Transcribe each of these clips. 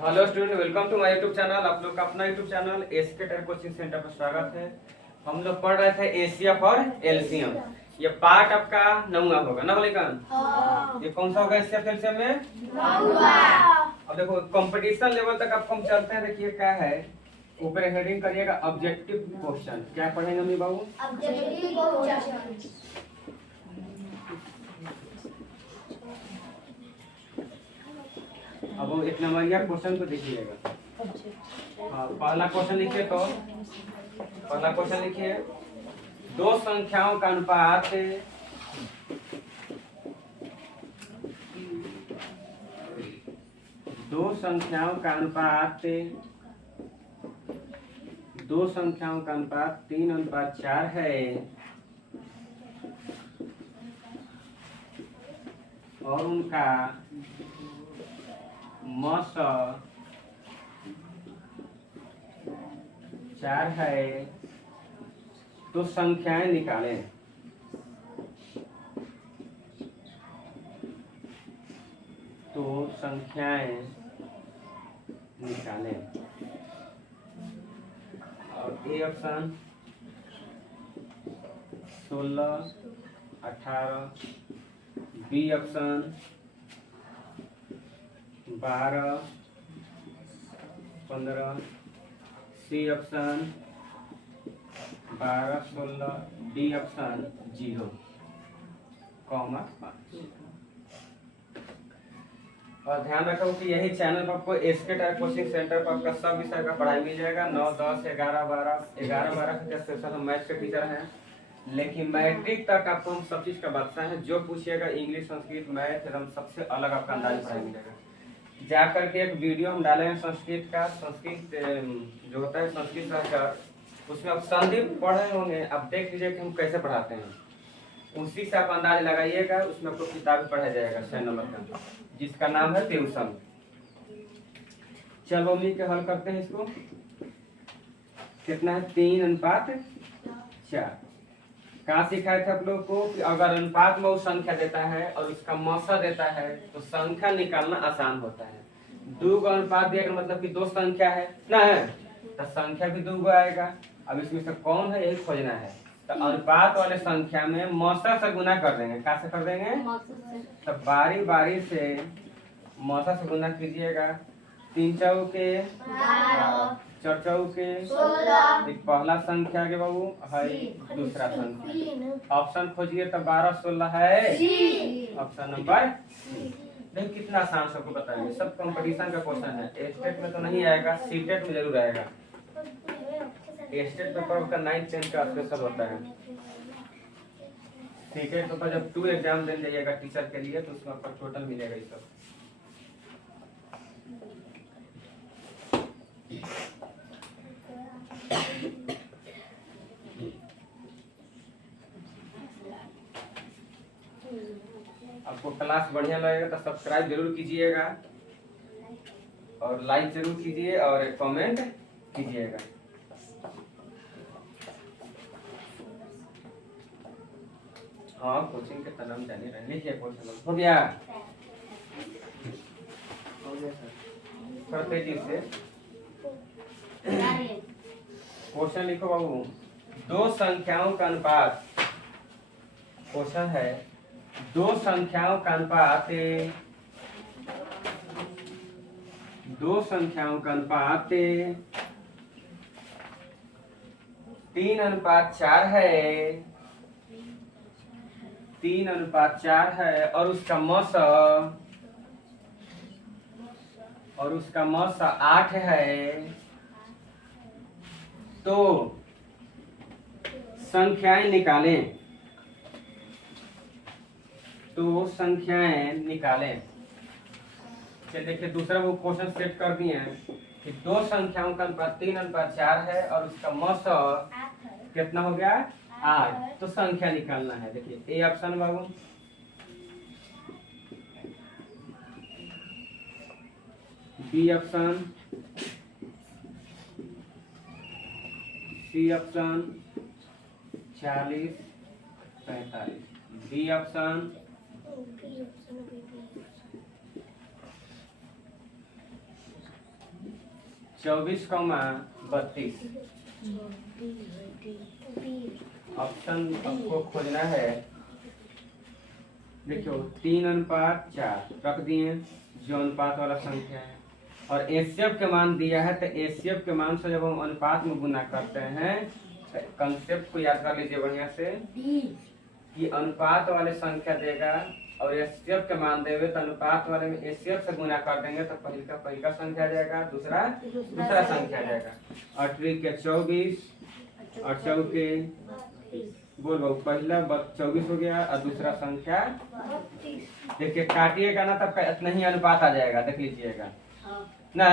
Hello student, welcome to my YouTube channel. आप लोग का अपना YouTube channel SK tech coaching centre पर स्वागत है। हम लोग पढ़ रहे थे एसीएफ और एलसीएम। ये पार्ट आपका 9वां होगा ना लेकिन ये कौन सा होगा एसीएफ एलसीएम में? 9वां। अब देखो कंपटीशन लेवल तक आपको हम चलते हैं। देखिए क्या है, ऊपर हेडिंग करिएगा ऑब्जेक्टिव क्वेश्चन। क्या पढ़ेंगे अम्मी बाबू? Objective question. अब वो 1 नंबरिया क्वेश्चन को देखिएगा। हाँ, पहला क्वेश्चन लिखिए। तो पहला क्वेश्चन लिखिए, दो संख्याओं का अनुपात दो संख्याओं का अनुपात 3:4 है और उनका मस 4 है, तो संख्याएं निकालें। और A option 16, 18, B option 12, 15, C option 12, 16, D option 0, 5। और ध्यान रखो कि यही चैनल पर आपको एसके टेक कोचिंग सेंटर पर आपका सब विषय का पढ़ाई मिल जाएगा। 9, 10, 11, 12 का स्पेशल हम मैथ्स के टीचर हैं, लेकिन मैट्रिक तक आपको हम सब चीज़ का बादशाह है। जो पूछिएगा इंग्लिश, संस्कृत, मैथ, एकदम सबसे अलग आपका अंदाज पढ़ाई मिलेगा। जा करके एक वीडियो हम डाले हैं संस्कृत का, संस्कृत जो होता है संस्कृत सहचर, उसमें आप संदीप पढ़े होंगे। आप देख लीजिए कि हम कैसे पढ़ाते हैं, उसी से आप अंदाज लगाइएगा। उसमें आपको किताब पढ़ाया जाएगा 6 नंबर का, जिसका नाम है ट्यूशन। चलो मिल के हल करते हैं इसको। कितना है? 3:4। कहाँ सिखाए थे आप लोग को कि अगर अनुपात में वो संख्या देता है और उसका मौसा देता है तो संख्या निकालना आसान होता है। 2 का अनुपात दिया का मतलब कि 2 संख्या है ना, है तो संख्या भी 2 आएगा। अब इसमें से कौन है यही खोजना है। तो अनुपात वाले संख्या में मौसा से गुना कर देंगे। कहाँ से कर देंगे? तो बारी बारी से मौसा से गुना कीजिएगा। 3 चौके 12, 4 चौके 16। एक पहला संख्या के बाबू है, दूसरा संख्या। ऑप्शन खोजिए तो 12, 16 है ऑप्शन नंबर। देखिए कितना आसान सबको बताएंगे। सब कंपटीशन का क्वेश्चन है। स्टेट में तो नहीं आएगा, सीटेट में जरूर आएगा। स्टेट पेपर का 9, 10 का स्पेशल होता है। सीटेट पेपर जब 2 एग्जाम देने जाइएगा टीचर के लिए तो उसमें आपका टोटल मिलेगा ये सब। आपको क्लास बढ़िया लगेगा तो सब्सक्राइब जरूर कीजिएगा और लाइक जरूर कीजिए और कमेंट कीजिएगा। हाँ, कोचिंग के नाम जाने रहे। लिखिए क्वेश्चन हो गया सर, थोड़ा तेजी से क्वेश्चन लिखो बाबू। 2 संख्याओं का अनुपात, क्वेश्चन है 2 संख्याओं का अनुपात 3:4 है। 3:4 है और उसका मौसा 8 है, तो संख्याएं निकालें। चलिए देखिए, दूसरा वो क्वेश्चन सेट कर दिए हैं कि 2 संख्याओं का अनुपात 3:4 है और उसका मौसा कितना हो गया? 8, तो संख्या निकालना है। देखिए ए ऑप्शन बाबू, B option, C option 40, 45, D option 24,32। Option आपको खोजना है। देखियो 3:4 रख दिए जो अनुपात वाला संख्या है, और एचसीएफ के मान दिया है, तो एचसीएफ के मान से जब हम अनुपात में गुना करते हैं, तो कंसेप्ट को याद कर लीजिए बढ़िया से कि अनुपात वाले संख्या देगा और एचसीएफ के मान देवे तो अनुपात वाले में एचसीएफ से गुना कर देंगे तो पहले का संख्या आ जाएगा, दूसरा संख्या आ जाएगा। 8 के 24 और 4 के बोल बहु पहला 24 हो गया और दूसरा संख्या। देखिए काटिएगा ना तब इतना ही अनुपात आ जाएगा, देख लीजिएगा ना।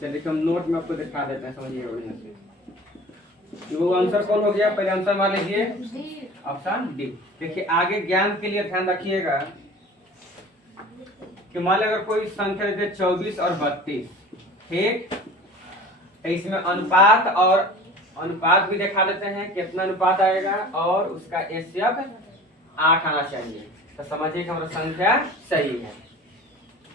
चलिए हम नोट में आपको दिखा देते हैं, समझिए बढ़िया से। वो आंसर कौन हो गया, पहले आंसर मान लीजिए ऑप्शन डी। देखिए आगे ज्ञान के लिए ध्यान रखिएगा कि मान लो अगर कोई संख्या देते 24 और 32, ठीक, तो इसमें अनुपात भी दिखा देते हैं कितना अनुपात आएगा और उसका एचसीएफ 8 आना चाहिए, तो समझिए कि हमारा संख्या सही है।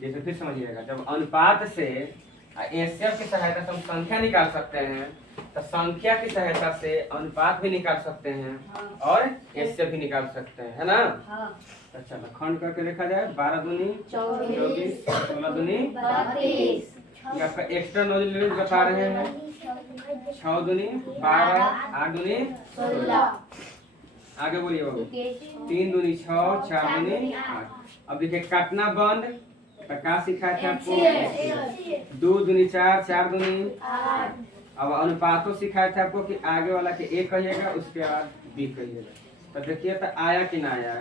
जैसे फिर समझिएगा, जब अनुपात से एचसीएफ की सहायता से हम संख्या निकाल सकते हैं, तो संख्या की सहायता से अनुपात भी निकाल सकते हैं और एचसीएफ भी निकाल सकते हैं, है ना। अच्छा खंड करके देखा जाए, 12 दूनी 24, 16 दूनी 32, ये आपका एक्स्ट्रा नॉलेज बता रहे हैं। 6 दूनी 12, 8 दूनी 16। आगे बोलिए बाबू। 3 दूनी 6, 4 दूनी 8। अब देखिए काटना बंद, तो क्या सिखाया था आपको? 2 दूनी 4, 4 दूनी 8। अब अनुपातों सिखाया था आपको कि आगे वाला के ए कहिएगा, उसके बाद बी कहिएगा। तो देखिए तो आया कि ना आया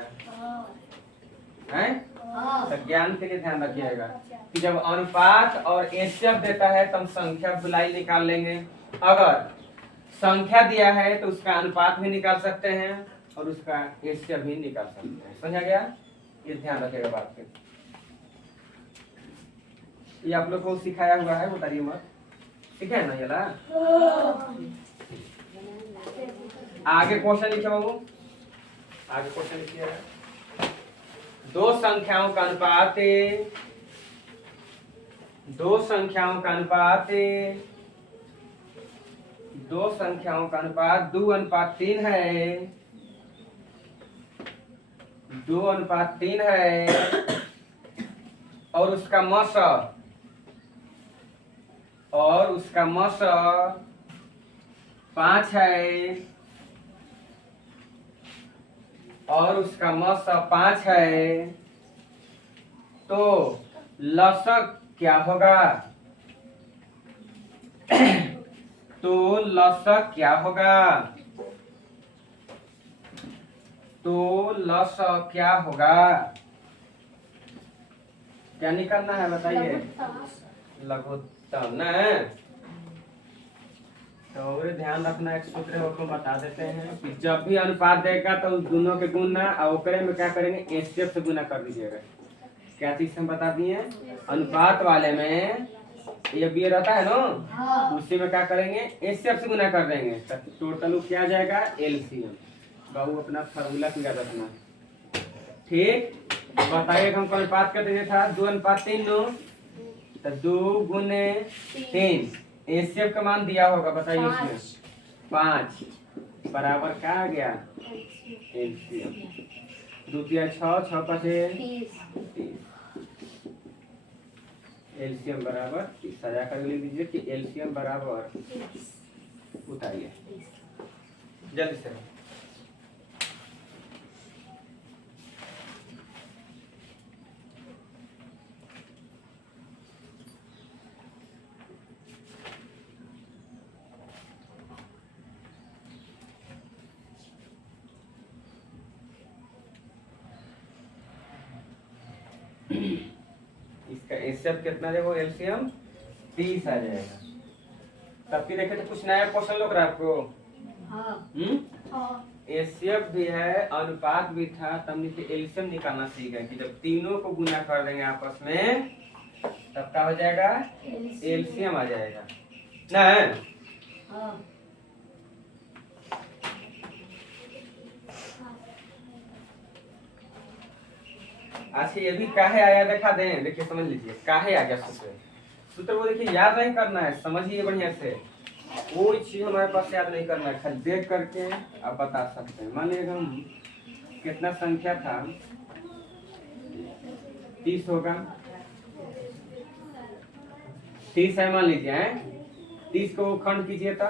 है? तो ज्ञान के लिए ध्यान रखिएगा कि जब अनुपात और एचसीएफ देता है तो हम संख्या बुलाई निकाल लेंगे। अगर संख्या दिया है तो उसका अनुपात भी निकाल सकते हैं और उसका एचसीएफ भी निकाल सकते हैं। समझा गया? ये ध्यान रखिएगा बात पे। ये आप लोग को सिखाया हुआ है, बताइए मत, ठीक है ना? ये ला आगे क्वेश्चन लिखे बाबू, आगे क्वेश्चन लिखिएगा। दो संख्याओं का अनुपात 2:3 है। 2:3 है और उसका मस 5 है और उसका मस 5 है, तो लसक क्या होगा? तो लसक क्या होगा? तो लसक क्या होगा? क्या निकालना है बताइए? लघुत्तम ना। तो और ध्यान रखना, एक सूत्र है उसको बता देते हैं कि जब भी अनुपात देगा तो उस दोनों के गुना और ओकरे में क्या करेंगे, एचसीएफ से गुना कर दीजिएगा। क्या चीज हम बता दिए? अनुपात वाले में ये बी रहता है ना, उसी में क्या करेंगे, एचसीएफ से गुना कर देंगे, तो टोटल क्या जाएगा, एलसीएम। बाबू अपना फार्मूला याद रखना, ठीक। बताइए हमको अनुपात क्या देना था? 2:3 नो, तो 2 गुने 3 एचसीएफ का मान दिया होगा, बताइए इसमें 5 बराबर क्या आ गया, एलसीएम। 2 तिया 6, 6 5 30, एलसीएम बराबर 30। सजा कर लिख दीजिए कि एलसीएम बराबर, उतारिए जल्दी से। इसका एचसीएफ कितना देखो, एलसीएम 30 आ जाएगा। तब की देखे तो कुछ नया क्वेश्चन लग रहा है आपको? एचसीएफ भी है, अनुपात भी था, तब एलसीएम निकालना सीख गए कि जब तीनों को गुना कर देंगे आपस में तब क्या हो जाएगा, एलसीएम आ जाएगा ना। अच्छा ये भी काहे आया दिखा दें, देखिए समझ लीजिए काहे आ गया सूत्र। सूत्र वो देखिए याद नहीं करना है, समझिए बढ़िया से। कोई चीज हमारे पास याद नहीं करना है, खाली देख करके आप बता सकते हैं। मान लीजिए हम कितना संख्या था, 30 होगा, 30 है मान लीजिए हैं। 30 को खंड कीजिए तो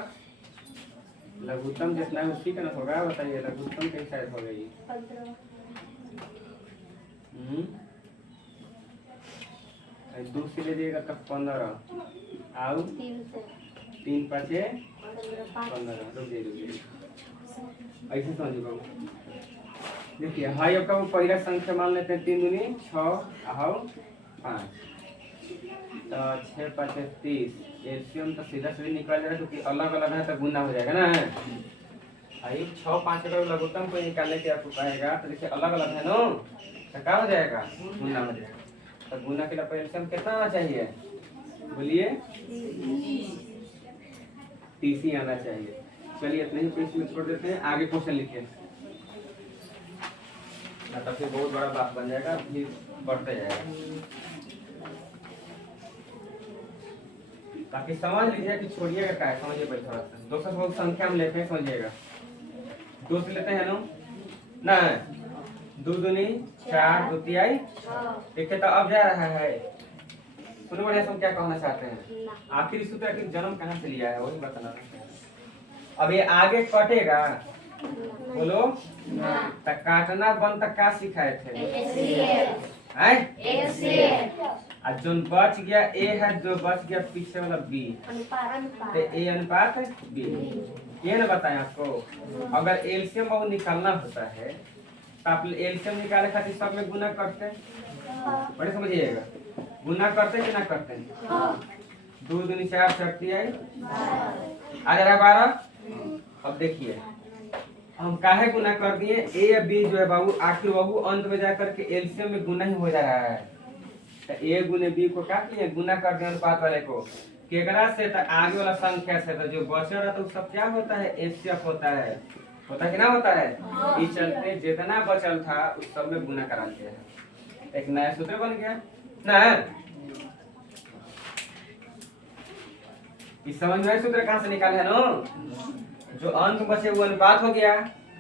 लघुत्तम जितना है उसी का ना होगा। बताइए लघुत्तम के शायद हो गई। 2 से लीजिएगा तब 15 आओ 3 5 15। रुकिए ऐसे समझिए। देखिए हाई आपका वो पहला संख्या मान लेते हैं 3 दूनी 6 आओ 5 तो 6 5 30। एलसीएम तो सीधा सीधा निकल जाएगा क्योंकि अलग अलग है तो गुना हो जाएगा ना। आई 6 5 का लघुत्तम को निकालने के आपको कहेगा तो देखिए अलग अलग है ना, तो क्या हो जाएगा गुना हो जाएगा। तो गुना के लिए एलसीएम कितना आना चाहिए बोलिए 30 ही आना चाहिए। चलिए इतने ही पेज में छोड़ देते हैं, आगे क्वेश्चन लिखिए ना, तब फिर बहुत बड़ा बात बन जाएगा, फिर बढ़ते जाएगा। ताकि समझ लीजिए कि छोड़िएगा क्या है, समझिए पहले थोड़ा सा। 200 बहुत संख्या में लेते हैं, समझिएगा 2 से लेते हैं ना 2 दूनी 4 2 तिहाई। देखिए तो अब जा रहा है, सुनो बढ़िया से हम क्या कहना चाहते हैं। आखिरी सूत्र आखिर जन्म कहाँ से लिया है वही बताना। अब ये आगे कटेगा बोलो तो काटना बंद तक क्या सिखाए थे और जो बच गया ए है, जो बच गया पीछे वाला बी, तो ए अनुपात बी। ये ना बताएं आपको। अगर एलसीएम बहुत निकालना होता है तो आप एलसीएम निकालने खातिर सब में गुना करते हैं, बड़े समझिएगा। गुना करते कि ना करते हैं। 2 दूनी 4 4 तिहाई आ जा रहा 12। अब देखिए हम काहे गुना कर दिए, ए बी जो है बाबू आखिर वहू अंत में जाकर के एलसीएम में गुना ही हो जा रहा है। तो ए गुने बी को क्या किए गुना कर दिए अनुपात वाले को केकरा से, तो आगे वाला संख्या से। तो जो बचा रहा तो सब क्या होता है एचसीएफ होता है कि ना होता है। इस चलते जितना बचल था उस सब में गुना करा दिया है, एक नया सूत्र बन गया ना। इस समझ में सूत्र कहाँ से निकाले है ना। जो अंत बचे वो अनुपात हो गया,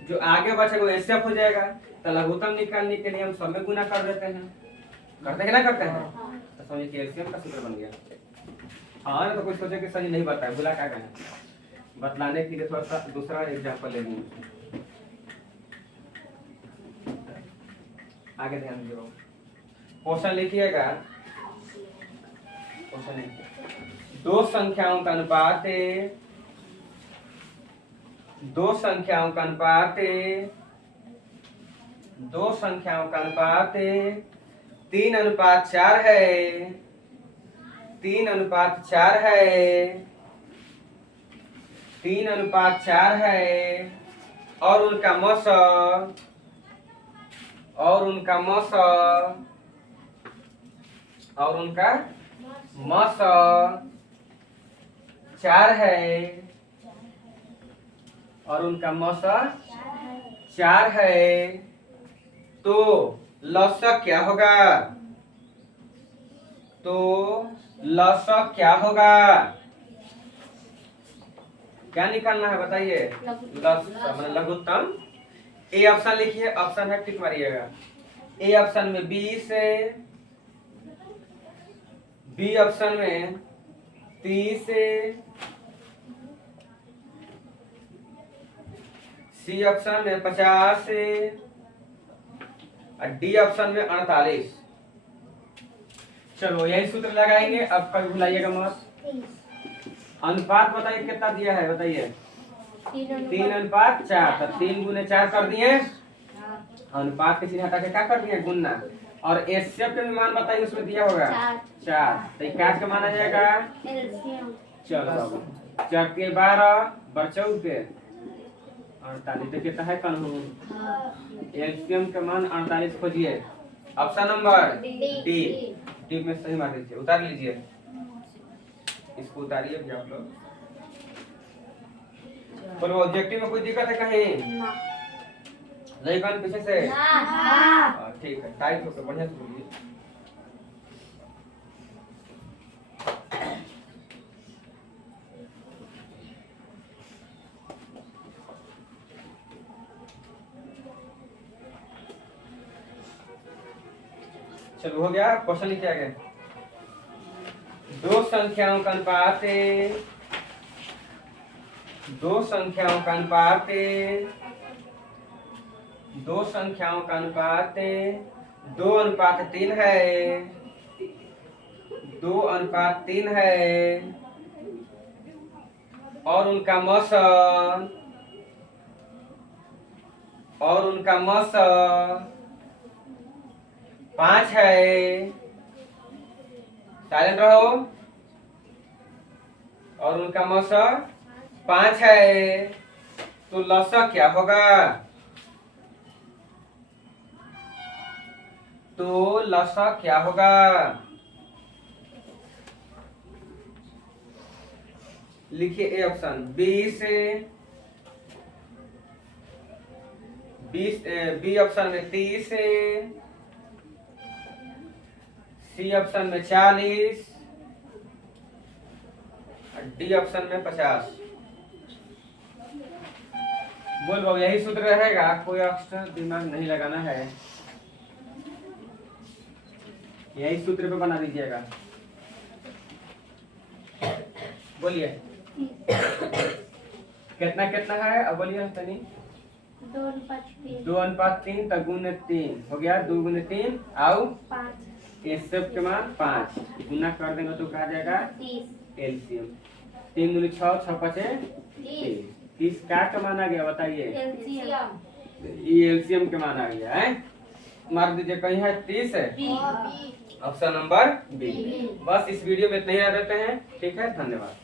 जो आगे बचे वो एचसीएफ हो जाएगा। तो लघुत्तम निकालने के लिए हम सब में गुना कर देते हैं, करते हैं ना करते हैं। तो समझिए कि एलसीएम का सूत्र बन गया। हाँ ना, तो कुछ सोचे कि सही नहीं बताया, भूला क्या कहना। बतलाने के लिए थोड़ा सा दूसरा एग्जांपल ले लेंगे, आगे ध्यान दीजिएगा। क्वेश्चन लिखिएगा, क्वेश्चन लिखिए। 2 संख्याओं का अनुपात 2 संख्याओं का अनुपात 2 संख्याओं का अनुपात 3 अनुपात 4 है। 3 अनुपात 4 है, 3 अनुपात 4 है और उनका मस और उनका मस और उनका मस 4 है और उनका मस 4 है। तो लसक क्या होगा, तो लसक क्या होगा, क्या निकालना है बताइए। लघुत्तम। ए ऑप्शन लिखिए, ऑप्शन है टिक मारिएगा। ए ऑप्शन में 20 है, बी ऑप्शन में 30 है, सी ऑप्शन में 50 है और डी ऑप्शन में 48। चलो यही सूत्र लगाएंगे, अब कभी भुलाइएगा मत। अनुपात बताइए कितना दिया है बताइए। 3 अनुपात 4, तो 3 गुने 4 कर दिए, अनुपात के चिन्ह हटा के क्या कर दिए गुना। और एचसीएफ का मान बताइए उसमें दिया होगा 4, तो क्या का मान आ जाएगा। चलो बाबू 4 के 12 बचौ के 48। देखिए तो है कानून। एलसीएम का मान 48 खोजिए। Option number D. डी में सही मार दीजिए, उतार लीजिए, इसको उतारिए भी आप लोग। बोलो ऑब्जेक्टिव में कोई दिक्कत है कहीं नहीं कान पीछे से ठीक है, टाइट होकर बढ़िया से बोलिए। चलो हो गया, क्वेश्चन लिखे आगे। दो संख्याओं का अनुपात दो संख्याओं का अनुपात 2:3 है। 2:3 है और उनका मौसा 5 है। साइलेंट रहो। और उनका मौसा 5 है, तो लसा क्या होगा? लिखिए ए ऑप्शन 20, बी ऑप्शन में 30, सी ऑप्शन में 40, डी ऑप्शन में 50। बोल बाबू, यही सूत्र रहेगा, कोई एक्स्ट्रा दिमाग नहीं लगाना है, यही सूत्र पे बना दीजिएगा। बोलिए कितना कितना है, अब बोलिए तनी। 2:3 तो गुण 3 हो गया, 2 × 3 आओ 5, ये सब के मान 5 गुना कर देंगे तो कहा जाएगा 30, एलसीएम। 3 × 6 6 × 5 30। 30 क्या का मान आ गया बताइए? एलसीएम, ये एलसीएम के मान आ गया है। मार दीजिए, कहीं है 30 है, ऑप्शन नंबर बी। बस इस वीडियो में इतना ही रहते हैं। ठीक है, धन्यवाद।